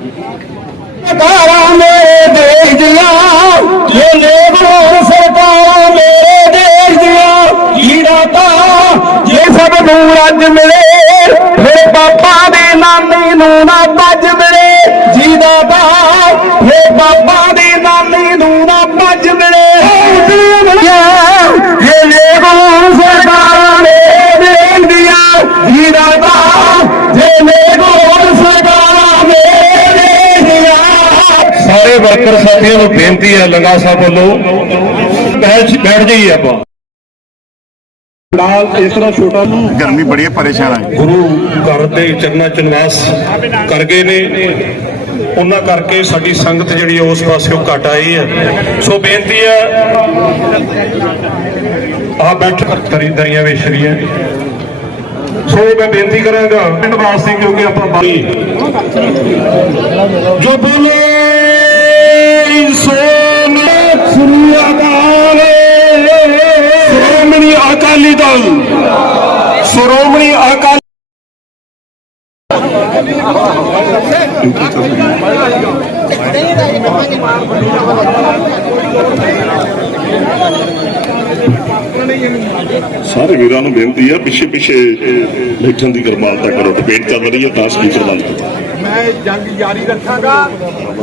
ਸਰਕਾਰਾਂ ਮੇਰੇ ਦੇਸ਼ ਦੀਆਂ ਇਹ ਲੇਬਰ ਸਰਕਾਰਾਂ ਮੇਰੇ ਦੇਸ਼ ਦੀਆਂ ਹੀਰਾ ਤਾਂ ਜੇ ਸਭ ਨੂੰ ਰੱਜ ਮਿਲੇ, ਫਿਰ ਬਾਬਾ ਦੇ ਨਾਮੇ ਨੂੰ ਨਾ ਭੱਜ ਮਿਲੇ ਜੀਦਾ ਦਾ ਫਿਰ ਬਾਬਾ ਦੇ ਨਾਮੇ ਨੂੰ ਨਾ ਭੱਜ ਮਿਲੇ। ਇਹ ਲੇਬਰ ਸਾਥੀਆਂ ਨੂੰ ਬੇਨਤੀ ਹੈ ਲੰਗਾ ਸਾਹਿਬ ਵੱਲੋਂ। ਬੈਠ ਬੈਠ ਜਾਈਏ ਆਪਾਂ। ਨਾਲ ਇਸ ਤਰ੍ਹਾਂ ਛੋਟਾ ਗਰਮੀ ਬੜੀ ਹੈ ਪਰੇਸ਼ਾਨ ਹੈ। ਗੁਰੂ ਘਰ ਦੇ ਚਰਨਾਂ ਚ ਨਿਵਾਸ ਕਰ ਗਏ ਨੇ। ਉਹਨਾਂ ਕਰਕੇ ਸਾਡੀ ਸੰਗਤ ਜਿਹੜੀ ਹੈ ਉਸ ਪਾਸਿਓਂ ਘਟ ਆਈ ਹੈ। ਸੋ ਬੇਨਤੀ ਹੈ ਆ ਬੈਠ ਖਰੀਦਦਾਰੀਆਂ ਵੇਚ ਰਹੀਆਂ ਸੋ ਮੈਂ ਬੇਨਤੀ ਕਰਾਂਗਾ ਪਿੰਡ ਵਾਸਤੇ ਕਿਉਂਕਿ ਆਪਾਂ ਬਾਈ ਜੋ ਬੋਲੇ ਸ਼੍ਰੋਮਣੀ ਅਕਾਲੀ ਸਾਰੇ ਵੀਰਾਂ ਨੂੰ ਬੇਨਤੀ ਹੈ ਪਿੱਛੇ ਪਿੱਛੇ ਬੈਠਣ ਦੀ ਕਿਰਪਾਲਤਾ ਕਰੋ, ਡਿਬੇਟ ਚੱਲ ਰਹੀ ਹੈ ਤਾਂ ਸਪੀਕਰ ਬੰਦ ਕਰੋ। ਮੈਂ ਜੰਗ ਜਾਰੀ ਰੱਖਾਂਗਾ।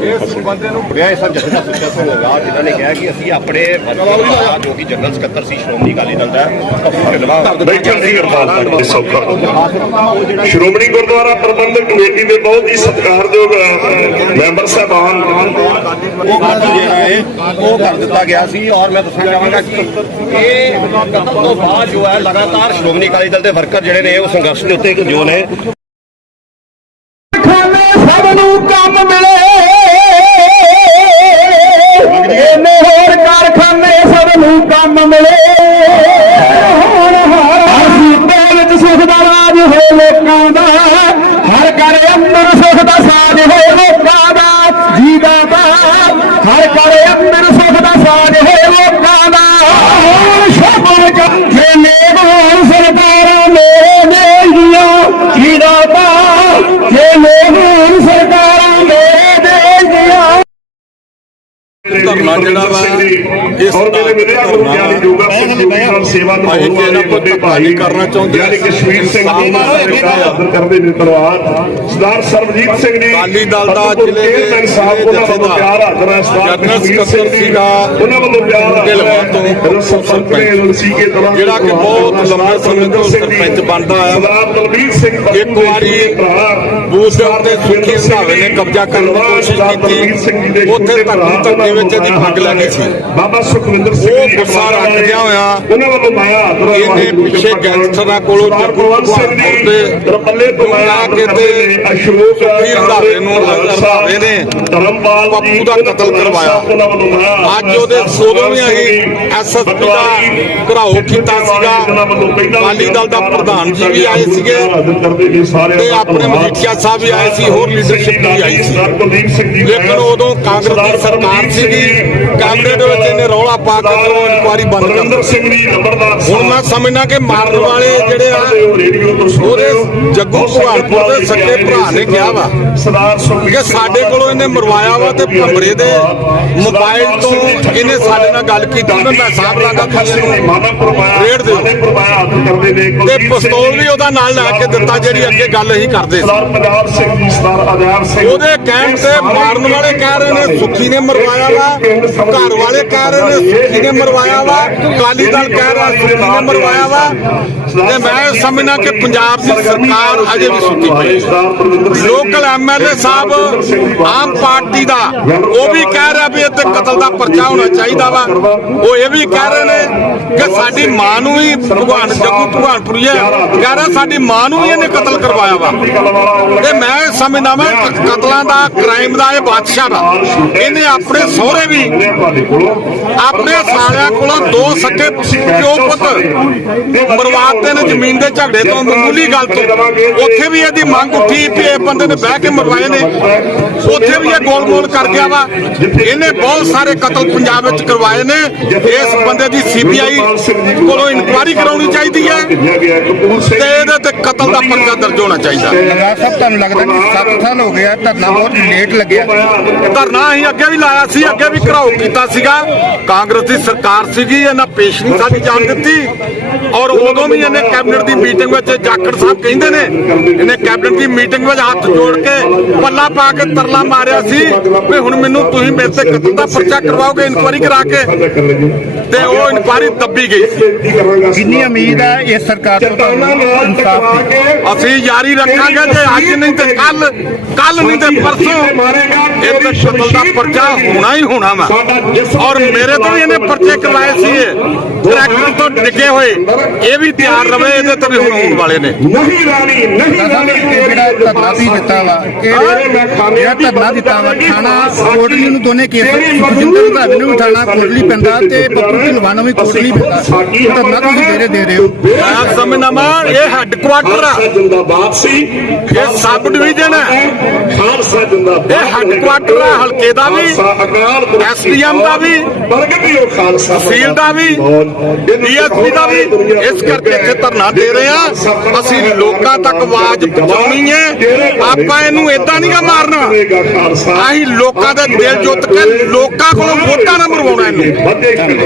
ਇਸ ਬੰਦੇ ਨੂੰ ਰਿਹਾ ਇਸ ਜਥੇ ਦਾ ਸੁੱਚਾ ਸਿੰਘ ਹੋਗਾ ਜਿਨ੍ਹਾਂ ਨੇ ਕਿਹਾ ਕਿ ਅਸੀਂ ਆਪਣੇ ਵਰਕਰ ਜੋ ਕਿ ਜਨਰਲ ਸਕੱਤਰ ਸੀ ਸ਼੍ਰੋਮਣੀ ਅਕਾਲੀ ਦਲ ਦਾ ਬੈਠਣ ਸੌਖਾ ਸ਼੍ਰੋਮਣੀ ਗੁਰਦੁਆਰਾ ਪ੍ਰਬੰਧਕ ਕਮੇਟੀ ਦੇ ਬਹੁਤ ਹੀ ਸਤਿਕਾਰਯੋਗ ਮੈਂਬਰ ਸਾਹਿਬਾਨ। ਕਰ ਉਹ ਕਰ ਦਿੱਤਾ ਗਿਆ ਸੀ ਔਰ ਮੈਂ ਦੱਸਣਾ ਚਾਹਾਂਗਾ ਕਿ ਇਹ ਕਤਲ ਤੋਂ ਬਾਅਦ ਜੋ ਹੈ ਲਗਾਤਾਰ ਸ਼੍ਰੋਮਣੀ ਅਕਾਲੀ ਦਲ ਦੇ ਵਰਕਰ ਜਿਹੜੇ ਨੇ ਉਹ ਸੰਘਰਸ਼ ਦੇ ਉੱਤੇ ਜੋ ਨੇ ਖਾਨੇ ਸਭ ਨੂੰ ਕੰਮ ਮਿਲੇ। ਇਹਨੇ ਹੋਰ ਕਾਰਖਾਨੇ ਸਭ ਨੂੰ ਕੰਮ ਮਿਲੇ। ਜਿਹੜਾ ਵਾ ਇਸ ਔਰ ਮੇਰੇ ਗੁਰੂ ਗਿਆਨੀ ਜੋਗਾ ਸਿੰਘ ਸੇਵਾ ਨਿਭਾਉਣ ਵਾਲੇ ਵੱਡੇ ਭਾਈ ਕਰਨਾ ਚਾਹੁੰਦੇ ਗਿਆਨੀ ਕਸ਼ਮੀਰ ਸਿੰਘ ਜੀ ਦਾ ਹਾਜ਼ਰ ਕਰਦੇ ਨੇ ਪਰਿਵਾਰ ਸਰਦਾਰ ਸਰਬਜੀਤ ਸਿੰਘ ਜੀ ਅਕਾਲੀ ਦਲ ਦਾ ਜ਼ਿਲ੍ਹੇ ਦੇ ਸਾਹਿਬ ਉਹਨਾਂ ਵੱਲੋਂ ਪਿਆਰ ਹਾਜ਼ਰ ਹੈ ਸਰਦਾਰ ਕਸ਼ਮੀਰ ਸਿੰਘ ਜੀ ਸੀਗਾ ਉਹਨਾਂ ਵੱਲੋਂ ਪਿਆਰ ਹਾਜ਼ਰ ਸਰਪੰਚ ਨੇ ਕੇ ਜਿਹੜਾ ਕਿ ਬਹੁਤ ਲੰਬੇ ਸਮੇਂ ਤੋਂ ਸਰਪੰਚ ਬਣਦਾ ਆਇਆ ਵਾ। ਸਰਦਾਰ ਬਲਬੀਰ ਸਿੰਘ ਇੱਕ ਵਾਰੀ ਬੂਥ ਦੇ ਉੱਤੇ ਸੁੱਖੀ ਰੰਧਾਵੇ ਨੇ ਕਬਜ਼ਾ ਕਰਨ ਦੀ ਕੋਸ਼ਿਸ਼ ਕੀਤੀ। ਉੱਥੇ ਧਰਮ ਧਰਨੇ ਵਿੱਚ ਇਹਦੀ ਪੱਗ ਲੱਗੀ ਸੀ। ਬਾਬਾ ਸੁਖਵਿੰਦਰ ਸਿੰਘ ਉਹ ਗੁੱਸਾ ਰੱਖਦਿਆਂ ਹੋਇਆ ਉਹਨਾਂ ਵੱਲੋਂ ਮਾਇਆ ਇਹਨੇ ਪਿੱਛੇ ਗੈਂਗਸਟਰਾਂ ਕੋਲੋਂ ਰਪੱਲੇ ਤੋਂ ਮਾਇਆ ਆ ਆਦਰ ਕੇ ਕਰਦੇ ਤੇ ਨੇ ਅਸ਼ੋਕ ਰੰਧਾਵੇ ਨੂੰ ਰੰਧਾਵੇ ਨੇ ਧਰਮਪਾਲ ਪੱਪੂ ਦਾ ਕਤਲ ਕਰਵਾਇਆ। ਅੱਜ ਉਹਦੇ ਉਦੋਂ ਵੀ ਅਸੀਂ ਐਸਐਸਪੀ ਦਾ ਘਰਾਓ ਕੀਤਾ ਸੀਗਾ। ਅਕਾਲੀ ਦਲ ਦਾ ਪ੍ਰਧਾਨ ਜੀ ਵੀ ਆਏ ਸੀਗੇ ਤੇ ਆਪਣੇ ਮਜੀਠੀਆ ਸਾਹਿਬ ਵੀ ਆਏ ਸੀ ਹੋਰ ਲੀਡਰਸ਼ਿਪ ਵੀ ਆਈ ਸੀ। ਲੇਕਿਨ ਉਦੋਂ ਕਾਂਗਰਸ ਦੀ ਸਰਕਾਰ ਸੀਗੀ। ਕੈਬਨਿਟ ਵਿੱਚ ਇਹਨੇ ਰੌਲਾ ਪਾ ਕੇ ਉਹ ਇਨਕੁਆਰੀ ਬੰਦ ਕਰ ਦਿੱਤੀ। ਹੁਣ ਮੈਂ ਸਮਝਣਾ ਕਿ ਮਾਰਨ ਵਾਲੇ ਜਿਹੜੇ ਆ ਉਹਦੇ ਜੱਗੂ ਭਗਵਾਨਪੁਰ ਦੇ ਸੱਕੇ ਭਰਾ ਨੇ ਕਿਹਾ ਵਾ ਕਿ ਸਾਡੇ ਕੋਲੋਂ ਇਹਨੇ ਮਰਵਾਇਆ ਵਾ ਤੇ ਭੰਬਰੇ ਦੇ ਮੋਬਾਈਲ ਤੋਂ ਇਹਨੇ ਸਾਡੇ ਨਾਲ ਗੱਲ ਕੀਤੀ। ਮੈਂ ਮੈਂ ਹਿਸਾਬ ਲਾਗਾ ਤੁਸੀਂ ਇਹਨੂੰ ਰੇਡ ਦਿਓ। ਤੇ ਪਿਸਤੌਲ ਵੀ ਉਹਦਾ ਨਾਲ ਲੈ ਕੇ ਦਿੱਤਾ ਜਿਹੜੀ ਅੱਗੇ ਗੱਲ ਅਸੀਂ ਕਰਦੇ ਸੀ ਪੰਜਾਬ ਸਿੰਘ ਜੀ ਸਰਦਾਰ ਆਜ਼ਾਦ ਸਿੰਘ ਉਹਦੇ ਕਹਿਣ ਤੇ ਮਾਰਨ ਵਾਲੇ ਕਹਿ ਰਹੇ ਨੇ ਸੁੱਖੀ ਨੇ ਮਰਵਾਇਆ ਵਾ ਘਰ ਵਾਲੇ ਕਹਿ ਰਹੇ ਨੇ ਸੁੱਖੀ ਨੇ ਮਰਵਾਇਆ ਵਾ ਅਕਾਲੀ ਦਲ ਕਹਿ ਰਿਹਾ ਸੁੱਖੀ ਨੇ ਮਰਵਾਇਆ ਵਾ ਤੇ ਮੈਂ ਸਮਝਣਾ ਕਿ ਪੰਜਾਬ ਦੀ ਸਰਕਾਰ ਅਜੇ ਵੀ ਸੁੱਤੀ ਪਈ ਲੋਕਲ ਐਮਐਲਏ ਸਾਹਿਬ ਆਮ ਪਾਰਟੀ ਦਾ ਉਹ ਵੀ ਕਹਿ ਰਿਹਾ ਵੀ ਇੱਥੇ ਕਤਲ ਦਾ ਪਰਚਾ ਹੋਣਾ ਚਾਹੀਦਾ ਵਾ। ਉਹ ਇਹ ਵੀ ਕਹਿ ਰਹੇ ਨੇ ਕਿ ਸਾਡੀ ਮਾਂ ਨੂੰ ਹੀ ਭਗਵਾਨ ਜੱਗੂ ਭਗਵਾਨਪੁਰੀਆ ਕਹਿ ਰਿਹਾ ਸਾਡੀ ਮਾਂ ਨੂੰ ਵੀ ਇਹਨੇ ਕਤਲ ਕਰਵਾਇਆ ਵਾ। ਤੇ ਮੈਂ ਸਮਝਦਾ ਮੈਂ ਕਤਲਾਂ ਦਾ ਕ੍ਰਾਈਮ ਦਾ ਇਹ ਬਾਦਸ਼ਾਹ ਵਾ। ਇਹਨੇ ਆਪਣੇ ਸਹੁਰੇ ਵੀ, ਆਪਣੇ ਸਾਲਿਆਂ ਕੋਲੋਂ ਦੋ ਸੱਕੇ ਪਿਓ ਪੁੱਤ ਮਰਵਾਤੇ ਨੇ ਜ਼ਮੀਨ ਦੇ ਝਗੜੇ ਤੋਂ। ਮਾਮੂਲੀ ਗੱਲ ਤੋਂ। ਉੱਥੇ ਵੀ ਇਹਦੀ ਮੰਗ ਉੱਠੀ ਵੀ ਇਹ ਬੰਦੇ ਨੇ ਬਹਿ ਕੇ ਮਰਵਾਏ ਨੇ। ਉੱਥੇ ਵੀ ਇਹ ਗੋਲ ਗੋਲ ਕਰ ਗਿਆ ਵਾ। ਇਹਨੇ ਬਹੁਤ ਸਾਰੇ ਕਤਲ ਪੰਜਾਬ ਵਿੱਚ ਕਰਵਾਏ ਨੇ। ਇਸ ਬੰਦੇ ਦੀ ਸੀਬੀਆਈ ਕੋਲੋਂ ਇਨਕੁਆਇਰੀ ਕਰਾਉਣੀ ਚਾਹੀਦੀ ਹੈ ਤੇ ਇਹਦੇ ਤੇ ਕਤਲ ਦਾ ਪਰਚਾ ਦਰਜ ਹੋਣਾ ਚਾਹੀਦਾ। ਸਰਦਾਰ ਸਾਹਿਬ ਤੁਹਾਨੂੰ ਲੱਗਦਾ ਕਿ 7 ਸਾਲ ਹੋ ਗਏ ਆ ਧਰਨਾ ਬਹੁਤ ਲੇਟ ਲੱਗਿਆ। ਧਰਨਾ ਅਸੀਂ ਅੱਗੇ ਵੀ ਲਾਇਆ ਸੀ ਅੱਗੇ ਵੀ ਘਰਾਓ ਕੀਤਾ ਸੀਗਾ। ਕਾਂਗਰਸ ਦੀ ਸਰਕਾਰ ਸੀਗੀ ਇਹਨਾਂ ਪੇਸ਼ ਨਹੀਂ ਸਾਡੀ ਜਾਣ ਦਿੱਤੀ। ਔਰ ਉਦੋਂ ਵੀ ਇਹਨੇ ਕੈਬਨਿਟ ਦੀ ਮੀਟਿੰਗ ਵਿੱਚ ਜਾਖੜ ਸਾਹਿਬ ਕਹਿੰਦੇ ਨੇ ਇਹਨੇ ਕੈਬਨਿਟ ਦੀ ਮੀਟਿੰਗ ਵਿੱਚ ਹੱਥ ਜੋੜ ਕੇ ਪੱਲਾ ਪਾ ਕੇ ਤਰਲਾ ਮਾਰਿਆ ਸੀ ਵੀ ਹੁਣ ਮੈਨੂੰ ਤੁਸੀਂ ਮੇਰੇ ਤੇ ਕਤਲ ਦਾ ਪਰਚਾ ਕਰਵਾਓਗੇ ਇਨਕੁਆਰੀ ਕਰਾ ਕੇ? ਤੇ ਉਹ ਇਨਕੁਆਰੀ ਦੱਬੀ ਗਈ ਕਿੰਨੀ ਉਮੀਦ ਹੈ ਇਸ ਸਰਕਾਰ ਤੋਂ ਤੁਹਾਨੂੰ ਇਨਸਾਫ ਦੀ? ਅਸੀਂ ਜਾਰੀ ਰੱਖਾਂਗੇ ਜੇ ਅੱਜ ਨਹੀਂ ਤੇ ਕੱਲ ਕੱਲ ਨਹੀਂ ਤੇ ਪਰਸੋਂ। ਇਹ ਤੇ ਦਾ ਪਰਚਾ ਹੋਣਾ ਹੀ ਹੋਣਾ ਵਾ। ਔਰ ਮੇਰੇ ਤੋਂ ਵੀ ਇਹਨੇ ਪਰਚੇ ਕਰਵਾਏ ਸੀ ਇਹ ਟਰੈਕਟਰ ਤੋਂ ਡਿੱਗੇ ਹੋਏ। ਇਹ ਵੀ ਤਿਆਰ ਰਵੇ ਇਹਦੇ ਤੇ ਵੀ ਹੁਣ ਹੋਣ ਵਾਲੇ ਨੇ। ਨਹੀਂ ਰਾਣੀ ਨਹੀਂ ਰਾਣੀ ਤੇਰੀ ਧਰਨਾ ਵੀ ਦਿੱਤਾ ਵਾ ਕਿ ਜਿਹੜਾ ਧਰਨਾ ਦਿੱਤਾ ਵਾ ਥਾਣਾ ਕੋਟਲੀ ਨੂੰ ਦੋਨੇ ਕੇਸ ਸੁਖਜਿੰਦਰ ਰੰਧਾਵੇ ਨੂੰ ਵੀ ਥਾਣਾ ਕੋਟਲੀ ਪੈਂਦਾ ਤੇ ਬੱਬੂ ਢਿਲਵਾਂ ਨੂੰ ਵੀ ਕੋਟਲੀ ਪੈਂਦਾ। ਧਰਨਾ ਤੁਸੀਂ ਦੇਰੇ ਦੇ ਰਹੇ ਹੋ। ਮੈਂ ਸਮਝਦਾ ਵਾਂ ਇਹ ਹੈੱਡਕੁਆਟਰ ਆ। ਜਿੰਦਾਬਾਦ ਸੀ। ਇਹ ਸਬ ਡਿਵੀਜ਼ਨ ਹੈ ਖਾਲਸਾ ਜਿੰਦਾਬਾਦ ਇਹ ਹੈੱਡਕੁਆਟਰ ਆ ਹਲਕੇ ਦਾ ਵੀ ਅਕਾਲ ਐਸਡੀਐਮ ਦਾ ਵੀ ਬਰਗਦ ਵੀ ਉਹ ਖਾਲਸਾ ਤਹਿਸੀਲ ਦਾ ਵੀ ਡੀਐਸਪੀ ਦਾ ਵੀ ਇਸ ਕਰਕੇ ਇੱਥੇ ਧਰਨਾ ਦੇ ਰਹੇ ਆ। ਅਸੀਂ ਲੋਕਾਂ ਤੱਕ ਆਵਾਜ਼ ਪਹੁੰਚਾਉਣੀ ਹੈ। ਆਪਾਂ ਇਹਨੂੰ ਇਦਾਂ ਨਹੀਂਗਾ ਮਾਰਨਾ। ਅਸੀਂ ਲੋਕਾਂ ਦੇ ਦਿਲ ਜੁੱਤ ਕੇ ਲੋਕਾਂ ਕੋਲੋਂ ਵੋਟਾਂ ਨਾ ਮਰਵਾਉਣਾ ਇਹਨੂੰ।